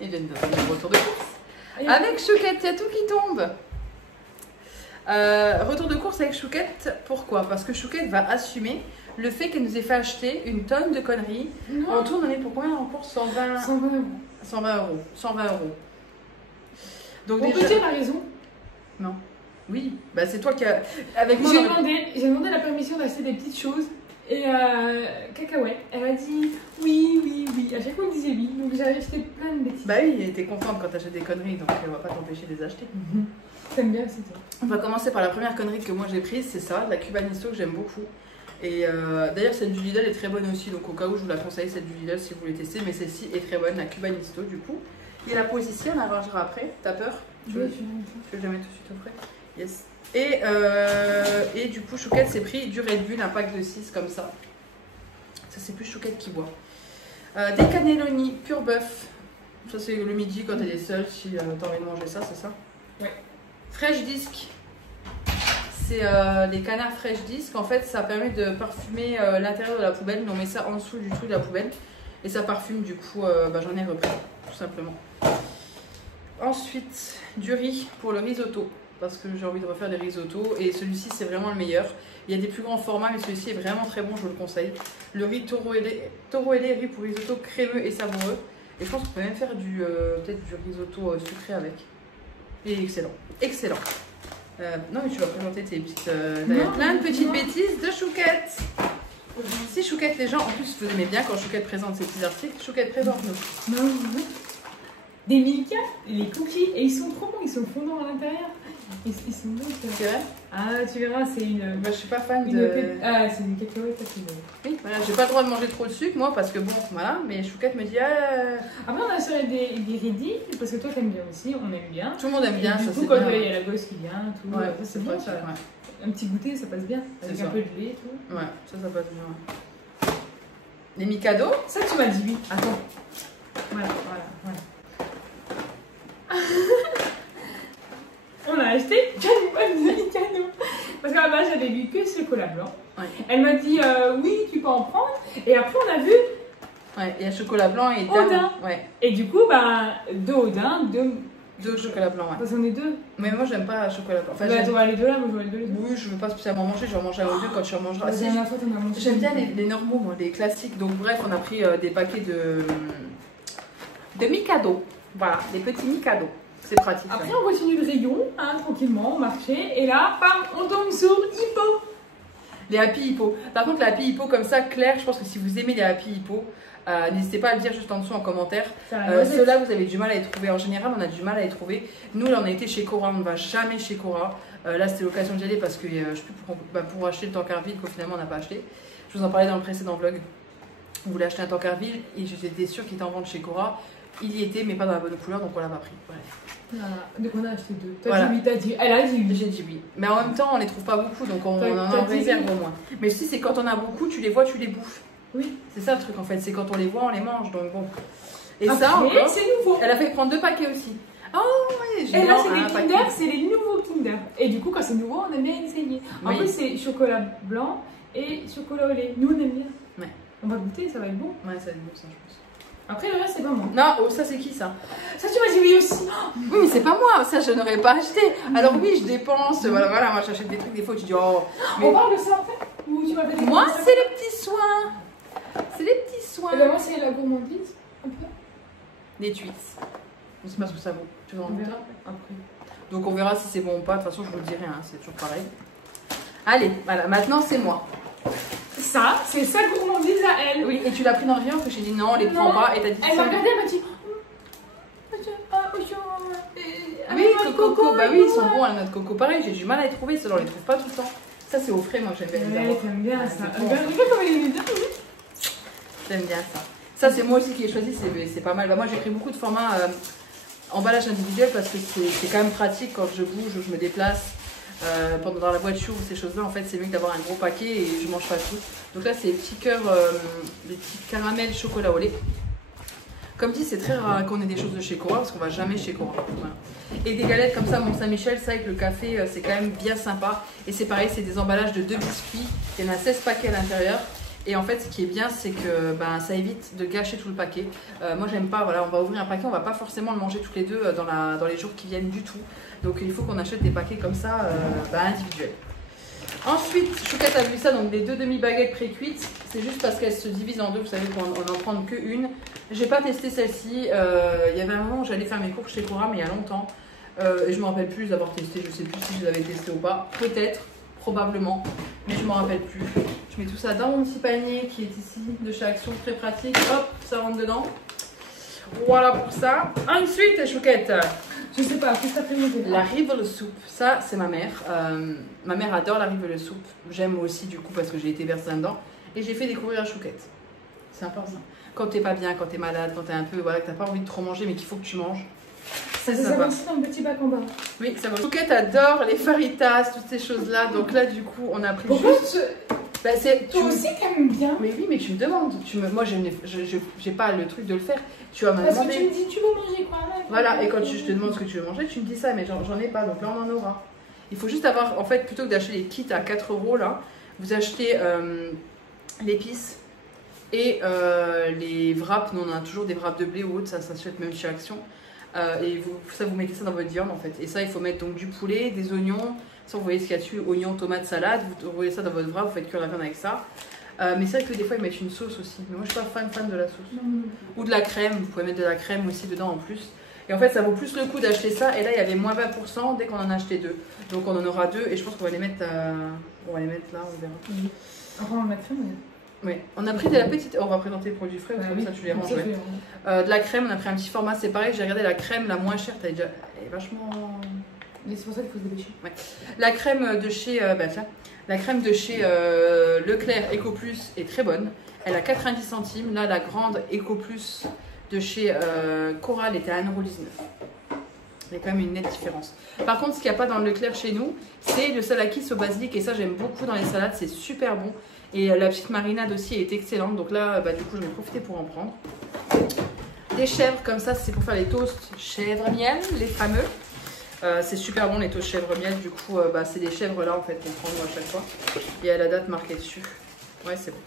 Et viennent de faire le retour de course. Avec Chouquette, il y a tout qui tombe. Retour de course avec Chouquette, pourquoi? Parce que Chouquette va assumer le fait qu'elle nous ait fait acheter une tonne de conneries. En tout, on en est pour combien en course? 120 euros. 120 euros. 120 euros. Donc on déjà... peut dire la raison? Non. Oui, bah c'est toi qui as... Avec moi, j'ai demandé la permission d'acheter des petites choses. Et Cacahuète, elle a dit oui. À chaque fois, elle disait oui. Donc j'ai acheté plein de bêtises. Bah oui, elle était contente quand t'achètes des conneries, donc elle va pas t'empêcher de les acheter. T'aimes bien, c'est toi. On va commencer par la première connerie que moi j'ai prise, c'est ça, la Cubanisto que j'aime beaucoup. Et d'ailleurs, celle du Lidl est très bonne aussi, donc au cas où je vous la conseille, celle du Lidl si vous voulez tester, mais celle-ci est très bonne, la Cubanisto du coup. Et la pose ici, on la rangera après. T'as peur? Oui, je vais la mettre tout de suite au frais. Yes. Et du coup, Chouquette s'est pris du Red Bull, un pack de 6 comme ça. Ça, c'est plus Chouquette qui boit. Des cannelloni pur bœuf. Ça, c'est le midi quand elle est seule, si t'as envie de manger ça, c'est ça? Ouais. Fresh Disc. C'est les canards Fresh Disc. En fait, ça permet de parfumer l'intérieur de la poubelle. On met ça en dessous du truc de la poubelle. Et ça parfume, du coup, j'en ai repris, tout simplement. Ensuite, du riz pour le risotto. Parce que j'ai envie de refaire des risottos. Et celui-ci, c'est vraiment le meilleur. Il y a des plus grands formats, mais celui-ci est vraiment très bon, je vous le conseille. Le riz Toro Ailé, riz pour risotto crémeux et savoureux. Et je pense qu'on peut même faire peut-être du risotto sucré avec. Il est excellent. Excellent. Non, mais tu vas présenter tes petites... plein de petites bêtises de Chouquette. Si Chouquette, les gens, en plus, vous aimez bien quand Chouquette présente ses petits articles. Chouquette, présente-nous. Des Milka, les cookies, et ils sont trop bons, ils sont fondants à l'intérieur. Ils sont bons. C'est vrai? Ah, tu verras, c'est une... Bah, je suis pas fan de... Ah, c'est une cacahuète. Oui, voilà, j'ai pas le droit de manger trop de sucre, moi, parce que bon, voilà, mais Chouquette me dit... Après, on a sur des ridicules, parce que toi, t'aimes bien aussi, on aime bien. Tout le monde aime bien, et ça, du coup, c'est quand bien. il y a la gosse qui vient, tout, ouais, c'est bon, pratique, Un petit goûter, ça passe bien, avec un peu de lait et tout. Ouais, ça passe bien. Les Mikado? Ça, tu m'as dit oui. Attends. Voilà. On a acheté une cadeau. Parce qu'à la base, j'avais vu que chocolat blanc. Ouais. Elle m'a dit oui, tu peux en prendre. Et après, on a vu. Ouais, il y a chocolat blanc et Audin. Ouais. Et du coup, bah, 2 Audin, 2 chocolat blanc, ouais. Parce qu'on est 2. Mais moi, j'aime pas chocolat blanc. Enfin, bah, tu vas aller 2 là, moi je vais aller 2 les deux. Oui, je veux pas spécialement manger, je vais en manger un ou deux quand tu en mangeras. La dernière fois, t'en as mangé. J'aime bien les normaux, moi, les classiques. Donc, bref, on a pris des paquets de Mikado. Voilà, des petits Mikado. C'est pratique. Après, on continue le rayon, hein, tranquillement, on marchait. Et là, bam, on tombe sur Hippo. Les Happy Hippo. Par contre, les Happy Hippo comme ça, Claire, je pense que si vous aimez les Happy Hippo, n'hésitez pas à le dire juste en dessous en commentaire. Ceux-là, vous avez du mal à les trouver. En général, on a du mal à les trouver. Nous, là, on a été chez Cora, on ne va jamais chez Cora. Là, c'était l'occasion d'y aller parce que je sais plus pour acheter le tankard vide qu'au finalement, on n'a pas acheté. Je vous en parlais dans le précédent vlog. On voulait acheter un tankard vide et j'étais sûre qu'il était en vente chez Cora. Il y était, mais pas dans la bonne couleur, donc on l'a pas pris. Bref. Voilà. Donc on a acheté 2. Voilà. T'as dit oui, elle a dit oui. J'ai dit oui. Mais en même temps, on les trouve pas beaucoup, donc on en réserve au moins. Mais si c'est quand on a beaucoup, tu les vois, tu les bouffes. Oui. C'est ça le truc en fait, c'est quand on les voit, on les mange, donc bon. Et après, ça encore, c'est nouveau. Elle a fait prendre 2 paquets aussi. Oh ouais, j'ai et là, c'est les Kinder, c'est les nouveaux Kinder. Et du coup, quand c'est nouveau, on aime bien essayer. En Oui. plus, c'est chocolat blanc et chocolat au lait. Nous, on aime bien. Ouais. On va goûter, ça va être bon. Ouais, ça va être bon ça, je pense. Après, le reste, c'est pas moi. Non, oh, ça c'est qui ça? Ça, tu m'as dit oui aussi. Oui, mais c'est pas moi, ça je n'aurais pas acheté. Alors oui, je dépense, voilà, moi j'achète des trucs, des fois tu dis oh. Mais... On parle de ça en fait? Ou tu vas faire des moi, c'est les petits soins. C'est les petits soins. Et ben moi, c'est la gourmandise, un peu. Les Twix. Je sais pas ce que ça vaut. Tu vas en On goûter verra après. Donc on verra si c'est bon ou pas. De toute façon, je vous le dirai, hein, c'est toujours pareil. Allez, voilà, maintenant c'est moi. Ça, c'est sa gourmandise à elle. Oui, et tu l'as pris dans le rayon parce que j'ai dit non, on les prend pas. Et t'as dit elle m'a regardé, elle m'a dit. oui, coco, bah oui, ils sont bons à la noix de coco. Pareil, j'ai du mal à les trouver, ceux-là on les trouve pas tout le temps. Ça c'est au frais, moi j'aime bien. Ouais, t'aimes bien ça. Bon. Regarde comme elle est bien. J'aime bien ça. Ça c'est moi aussi qui ai choisi, c'est pas mal. Bah, moi j'ai pris beaucoup de formats emballage individuel parce que c'est quand même pratique quand je bouge, je me déplace. Pendant dans la voiture ou ces choses-là, en fait, c'est mieux que d'avoir un gros paquet et je mange pas tout. Donc là, c'est les petits cœurs, les petits caramels chocolat au lait. Comme dit, c'est très rare qu'on ait des choses de chez Cora parce qu'on va jamais chez Cora. Voilà. Et des galettes comme ça, Mont Saint-Michel, ça avec le café, c'est quand même bien sympa. Et c'est pareil, c'est des emballages de 2 biscuits. Il y en a 16 paquets à l'intérieur. Et en fait, ce qui est bien, c'est que ben, ça évite de gâcher tout le paquet. Moi, j'aime pas, voilà, on va ouvrir un paquet, on va pas forcément le manger toutes les deux dans les jours qui viennent du tout. Donc, il faut qu'on achète des paquets comme ça, individuels. Ensuite, Chouquette a vu ça, donc les 2 demi-baguettes pré-cuites. C'est juste parce qu'elles se divisent en deux, vous savez qu'on n'en prend qu'une. J'ai pas testé celle-ci. Il y avait un moment où j'allais faire mes courses chez Cora, mais il y a longtemps. Et je me rappelle plus d'avoir testé, je sais plus si je l'avais testé ou pas. Peut-être, probablement, mais je m'en rappelle plus. Je mets tout ça dans mon petit panier qui est ici, de chez Action, très pratique. Hop, ça rentre dedans. Voilà pour ça. Ensuite, Chouquette. Je sais pas, qu'est-ce que t'as fait monter? La rivole soupe, ça c'est ma mère. Ma mère adore la rivole soupe. J'aime aussi du coup parce que j'ai été versée dedans. Et j'ai fait découvrir à Chouquette. C'est important. Quand t'es pas bien, quand t'es malade, quand t'es un peu, voilà, que t'as pas envie de trop manger mais qu'il faut que tu manges. Ça va aussi dans le petit bac en bas. Oui, ça va. Chouquette adore les faritas, toutes ces choses-là. Donc là du coup on a pris Pourquoi juste... Bah, toi aussi t'aimes bien. Mais oui, mais tu me demandes. Moi j'ai pas le truc de le faire. Tu vas me Parce demander. que tu me dis tu veux manger quoi là. Voilà, et quand je te demande ce que tu veux manger, tu me dis ça, mais j'en ai pas, donc là on en aura. Il faut juste avoir, en fait, plutôt que d'acheter les kits à 4 € là, vous achetez l'épice et les wraps. Nous on a toujours des wraps de blé ou autre, ça s'achète même chez Action. Et vous mettez ça dans votre viande en fait. Et ça, il faut mettre donc du poulet, des oignons. Ça, vous voyez ce qu'il y a dessus, oignons, tomates, salade. Vous envoyez ça dans votre wrap, vous faites cuire la viande avec ça. Mais c'est vrai que des fois ils mettent une sauce aussi. Mais moi je suis pas fan de la sauce. Ou de la crème, vous pouvez mettre de la crème aussi dedans en plus. Et en fait ça vaut plus le coup d'acheter ça. Et là il y avait moins 20% dès qu'on en a acheté 2. Donc on en aura 2 et je pense qu'on va les mettre on va les mettre là, on verra. Enfin on a crème. Oui, on a pris de la petite. On va présenter les produits frais, comme ça tu les ranges. De la crème, on a pris un petit format, c'est pareil. J'ai regardé la crème la moins chère, elle est vachement. Mais c'est pour ça qu'il faut se dépêcher. Ouais. La crème de chez. La crème de chez Leclerc Eco Plus est très bonne. Elle a 90 centimes. Là, la grande Eco Plus de chez Coral était à 1,19 €. Il y a quand même une nette différence. Par contre, ce qu'il n'y a pas dans le Leclerc chez nous, c'est le salakis au basilic. Et ça, j'aime beaucoup dans les salades. C'est super bon. Et la petite marinade aussi est excellente. Donc là, du coup, je vais profiter pour en prendre. Des chèvres comme ça, c'est pour faire les toasts chèvre-miel, les fameux. C'est super bon les toasts chèvre-miel. Du coup, c'est des chèvres là en fait qu'on prend nous à chaque fois. Et il y a la date marquée dessus. Ouais, c'est bon.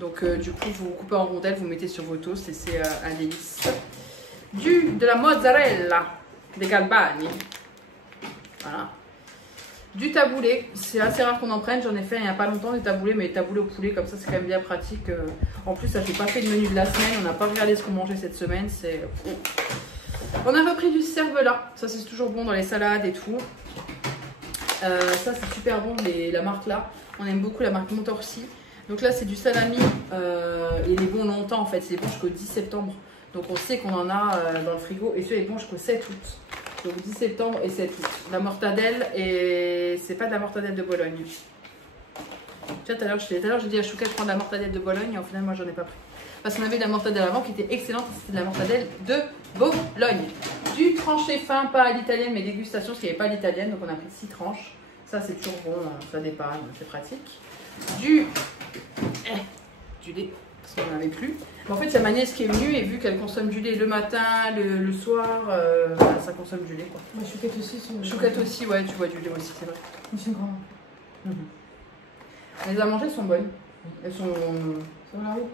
Donc, du coup, vous coupez en rondelles, vous mettez sur vos toasts et c'est un délice. De la mozzarella des Galbani. Voilà. Du taboulé, c'est assez rare qu'on en prenne, j'en ai fait il n'y a pas longtemps des taboulés, mais des taboulés au poulet comme ça c'est quand même bien pratique. En plus, ça j'ai pas fait le menu de la semaine, on n'a pas regardé ce qu'on mangeait cette semaine. On a repris du cervelas, ça c'est toujours bon dans les salades et tout. Ça c'est super bon, la marque là, on aime beaucoup la marque Montorsi. Donc là c'est du salami, il est bon longtemps en fait, c'est bon jusqu'au 10 septembre. Donc on sait qu'on en a dans le frigo et celui-là est bon jusqu'au 7 août. Donc 10 septembre et 7 août. La mortadelle, et c'est pas de la mortadelle de Bologne. Tu vois, tout à l'heure j'ai dit à Chouquette de prendre la mortadelle de Bologne et au final moi j'en ai pas pris. Parce qu'on avait de la mortadelle avant qui était excellente, c'était de la mortadelle de Bologne. Du tranché fin, pas à l'italienne mais dégustation, parce qu'il n'y avait pas à l'italienne, donc on a pris 6 tranches. Ça c'est toujours bon, ça dépanne, c'est pratique. Du lait, parce qu'on n'en avait plus. Mais en fait, il y a ma nièce qui est venue et vu qu'elle consomme du lait le matin, le soir, ça consomme du lait quoi. Moi, Chouquette aussi. Chouquette aussi, ouais, tu vois du lait aussi, c'est vrai. C'est grand. Les à manger sont bonnes. Elles sont Sur la route.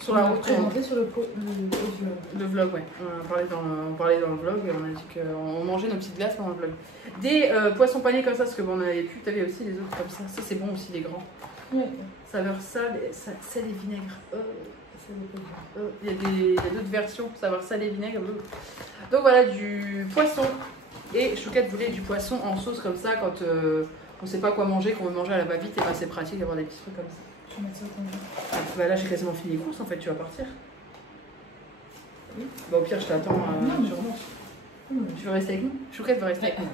sur la route. Présenté sur le vlog, ouais. On parlait dans le vlog et on a dit qu'on mangeait nos petites glaces pendant le vlog. Des poissons panés comme ça, parce que bon, on avait plus, t'avais aussi les autres comme ça. Ça, c'est bon aussi, les grands. Ouais. Saveur sel et vinaigre. Il y a d'autres versions, saveur sel et vinaigre. Donc voilà, du poisson. Et Chouquette voulait du poisson en sauce comme ça quand on sait pas quoi manger, qu'on veut manger à la va-vite. Et ben c'est pratique d'avoir des petits trucs comme ça. Je vais mettre ça au temps. Bah là j'ai quasiment fini les courses en fait, tu vas partir. Oui. Bah au pire je t'attends. Non, sûrement. Tu veux rester avec nous? Chouquette veut rester avec nous.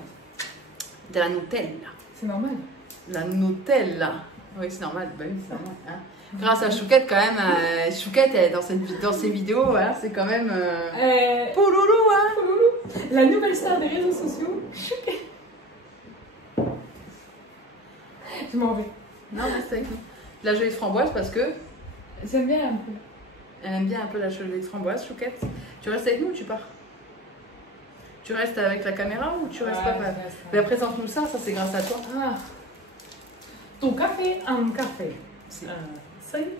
De la Nutella. C'est normal. La Nutella. Oui c'est normal, bah oui c'est normal. Hein. Grâce à Chouquette quand même, Chouquette elle, dans ses vidéos, voilà, c'est quand même pouloulou, hein. Pouloulou. La nouvelle star des réseaux sociaux, Chouquette. Je m'en vais. Non, reste avec nous. La gelée de framboise parce que... J'aime bien un peu. Elle aime bien un peu la gelée de framboise, Chouquette. Tu restes avec nous ou tu pars? Tu restes avec la caméra ou tu restes pas? Ben, présente-nous ça c'est grâce à toi. Ah. Ton café, un café. Ça y est.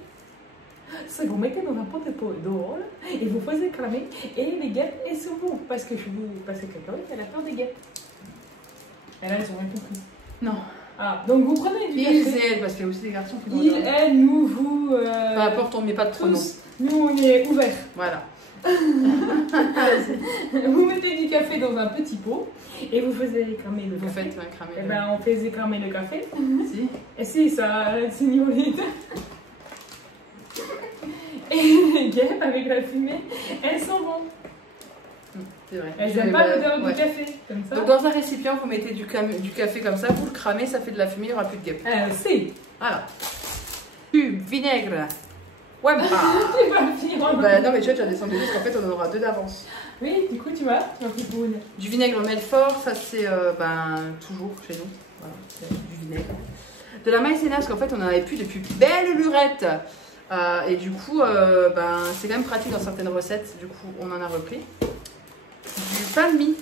Ça, vous mettez dans un pot d'eau et vous faites cramer et les guêpes elles sont vous. Parce que quelqu'un elle a peur des guêpes. Et là, elles ont rien compris. Non. Ah, donc vous prenez du café. Ils, elles, parce qu'il y a aussi des garçons qui Ils, elles, nous, vous. Peu importe, on met pas de pronoms. Nous, on est ouverts. Voilà. Vous mettez du café dans un petit pot et vous faites cramer le café. Vous faites cramer. Eh ben, on fait cramer le café. Si. Et si, ça, signorita. Et les guêpes avec la fumée, elles sont bonnes. C'est vrai. Elles n'aiment pas l'odeur du café, comme ça. Donc dans un récipient, vous mettez du café comme ça, vous le cramez, ça fait de la fumée, il n'y aura plus de guêpes. Si. Voilà. Du vinaigre. Ouais, bah. Tu vas finir en Bah non, mais tu vois, tu as descendu parce qu'en fait, on en aura 2 d'avance. Oui, du coup, tu m'as pris pour une. Du vinaigre Melfort, ça c'est toujours chez nous. Voilà, c'est du vinaigre. De la maïzena, parce qu'en fait, on n'en avait plus depuis belle lurette. Et du coup, c'est quand même pratique dans certaines recettes. Du coup, on en a repris. Du pain de mie,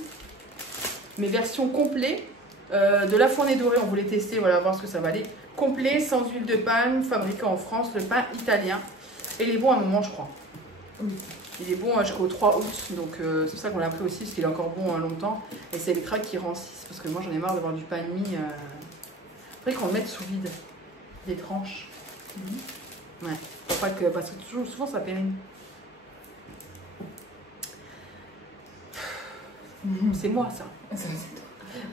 mais version complet. De la fournée dorée, on voulait tester, voilà, voir ce que ça valait. Complet, sans huile de palme, fabriqué en France, le pain italien. Et il est bon à un moment, je crois. Oui. Il est bon jusqu'au 3 août, donc c'est pour ça qu'on l'a pris aussi, parce qu'il est encore bon longtemps. Et c'est les craques qui rancissent, parce que moi j'en ai marre d'avoir du pain de mie. Après qu'on le mette sous vide, des tranches. Ouais, pour pas que, parce que souvent ça périme. C'est moi ça.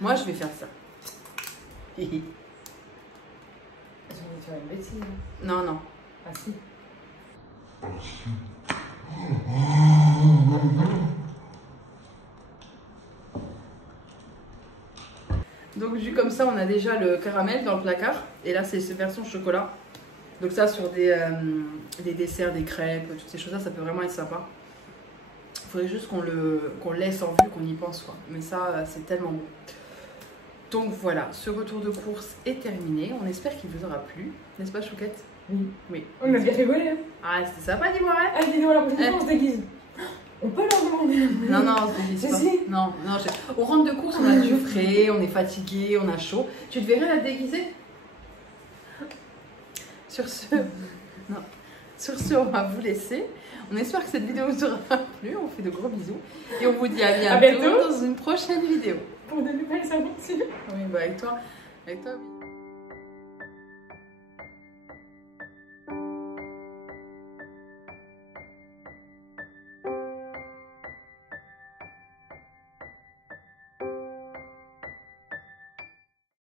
Moi je vais faire ça. Tu vas une bêtise. Non, non. Ah si. Donc vu comme ça, on a déjà le caramel dans le placard. Et là, c'est cette version chocolat. Donc ça, sur des desserts, des crêpes, toutes ces choses-là, ça peut vraiment être sympa. Il faudrait juste qu'on le laisse en vue, qu'on y pense, quoi. Mais ça, c'est tellement bon. Donc voilà, ce retour de course est terminé. On espère qu'il vous aura plu. N'est-ce pas, Chouquette? Oui. Oui. On a bien rigolé. Hein. Ah, c'est sympa, dis-moi, hein. Ah, dis-nous, la prochaine fois, on se déguise. On peut leur demander. Non, non, on se déguise pas. Si. Non, non, au rentre de course, on a du frais, on est fatigué, on a chaud. Tu te verrais la déguiser? Sur ce, non. Sur ce, on va vous laisser. On espère que cette vidéo vous aura plu. On fait de gros bisous. Et on vous dit à bientôt dans une prochaine vidéo. Pour de nouvelles aventures. Oui, bah avec toi, oui.